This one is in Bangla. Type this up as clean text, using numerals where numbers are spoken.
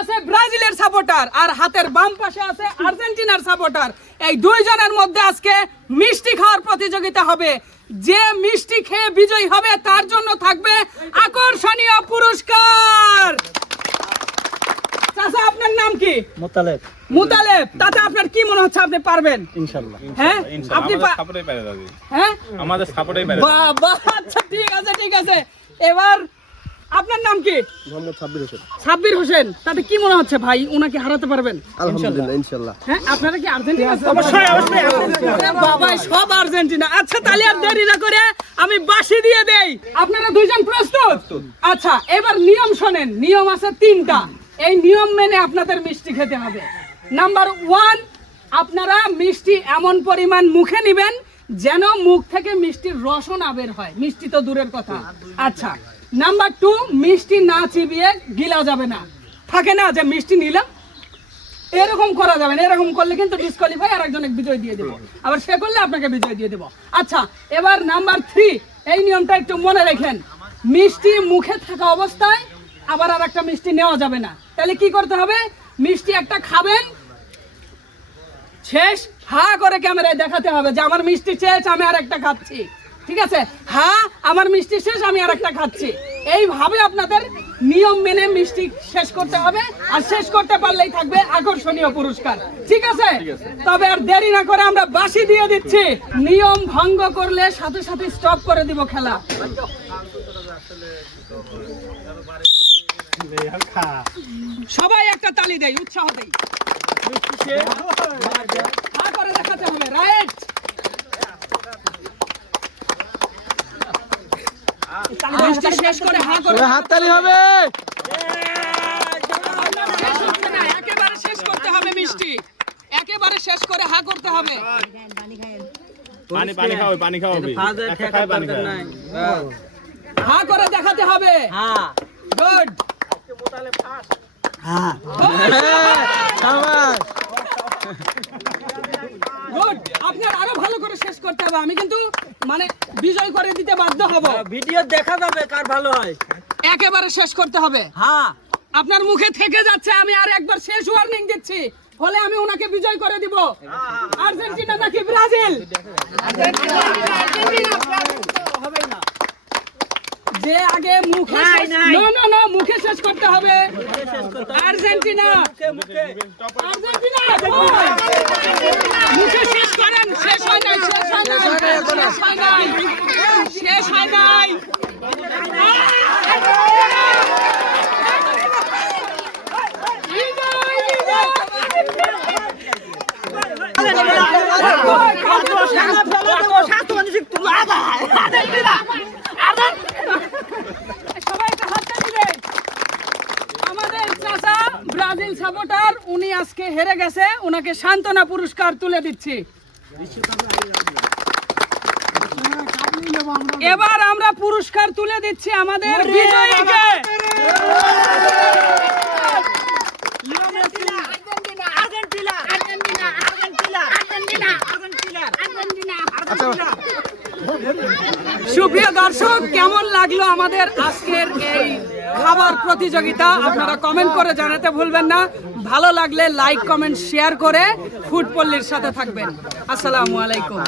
আছে ব্রাজিলের সাপোর্টার আর হাতের বাম পাশে আছে আর্জেন্টিনার সাপোর্টার। এই দুইজনের মধ্যে আজকে মিষ্টি খাওয়ার প্রতিযোগিতা হবে। যে মিষ্টি খেয়ে বিজয়ী হবে তার জন্য থাকবে আকর্ষণীয় পুরস্কার। চাচা আপনার নাম কি? মোতালেব। মুতালেব, তাতে আপনার কি মনে হচ্ছে আপনি পারবেন? ইনশাআল্লাহ। হ্যাঁ আপনি সাপোর্টই পারে দাদি। হ্যাঁ আমাদের সাপোর্টই পারে। বাবা আচ্ছা ঠিক আছে। এবার আপনার নাম কি? মোহাম্মদ সাব্বির হোসেন। সাব্বির হোসেন, তাতে কি মনে হচ্ছে ভাই উনাকে হারাতে পারবেন? আলহামদুলিল্লাহ ইনশাআল্লাহ। হ্যাঁ আপনারা কি আর্জেন্টিনা? অবশ্যই। বাবা সব আর্জেন্টিনা। আচ্ছা তাহলে আর দেরি না করে আমি বাঁশি দিয়ে দেই। আপনারা দুইজন প্রস্তুত? আচ্ছা এবার নিয়ম শোনেন। নিয়ম আছে 3টা। এই নিয়ম মেনে আপনাদের মিষ্টি খেতে হবে। নাম্বার 1, আপনারা মিষ্টি এমন পরিমাণ মুখে নেবেন যেন মুখ থেকে মিষ্টির রসও না বের হয়। মিষ্টি তো দূরের কথা। আচ্ছা নাম্বার 2, মিষ্টি না চিবিয়ে গিলা যাবে না। থাকে না যে মিষ্টি নিলাম এরকম করা যাবে না। এরকম করলে কিন্তু ডিসকোয়ালিফাই, আর একজনকে বিজয় দিয়ে দেবো। আবার সে করলে আপনাকে বিজয় দিয়ে দেবো। আচ্ছা এবার নাম্বার 3, এই নিয়মটা একটু মনে রাখেন। মিষ্টি মুখে থাকা অবস্থায় আবার আর একটা মিষ্টি নেওয়া যাবে না। তাহলে কি করতে হবে? মিষ্টি একটা খাবেন, শেষ হা করে ক্যামেরায় দেখাতে হবে যে আমার মিষ্টি শেষ, আমি আর একটা খাচ্ছি। ঠিক আছে? হ্যাঁ আমার মিষ্টি শেষ, আমি আর একটা খাচ্ছি। এইভাবে আপনাদের নিয়ম মেনে মিষ্টি শেষ করতে হবে। আর শেষ করতে পারলেই থাকবে আকর্ষণীয় পুরস্কার। ঠিক আছে? তবে আর দেরি না করে আমরা বাঁশি দিয়ে দিচ্ছি। নিয়ম ভঙ্গ করলে সাথে সাথে স্টপ করে দিব খেলা। সবাই একটা তালি দেয়, উৎসাহ দেয়। হা করে দেখাতে হবে। রাইট। মিষ্টি শেষ করে হা করে হাততালি হবে। একেবারে শেষ করতে হবে মিষ্টি। একেবারে শেষ করে হা করতে হবে। পানি খাও, পানি খাও। একটা খায় পানি খাও। হা করে দেখাতে হবে। হ্যাঁ গুড। হ্যাঁ শাবাশ। গুড। আপনার আরো ভালো করে শেষ করতে হবে। আমি কিন্তু মানে বিজয় করে দিতে বাধ্য হব। ভিডিও দেখা যাবে কার ভালো হয়। একেবারে শেষ করতে হবে। হ্যাঁ আপনার মুখে থেকে যাচ্ছে, আমি আর একবার শেষ ওয়ার্নিং দিচ্ছি, ফলে আমি ওনাকে বিজয় করে দিব। আর্জেন্টিনা নাকি ব্রাজিল? যে আগে মুখে না মুখে শেষ করতে হবে। আর্জেন্টিনা মুখে শেষ করেন। শেষ হয় নাই। শেষ হয় নাই। আমাদের চাচা ব্রাজিল সাপোর্টার, উনি আজকে হেরে গেছে। উনাকে সান্ত্বনা পুরস্কার তুলে দিচ্ছি। এবার আমরা পুরস্কার তুলে দিচ্ছি আমাদের বিজয়ীকে। সুপ্রিয় দর্শক, কেমন লাগলো আমাদের আজকের এই খাবার প্রতিযোগিতা? আপনারা কমেন্ট করে জানাতে ভুলবেন না। ভালো লাগলে লাইক কমেন্ট শেয়ার করে ফুড পল্লীর সাথে থাকবেন। আসসালামু আলাইকুম।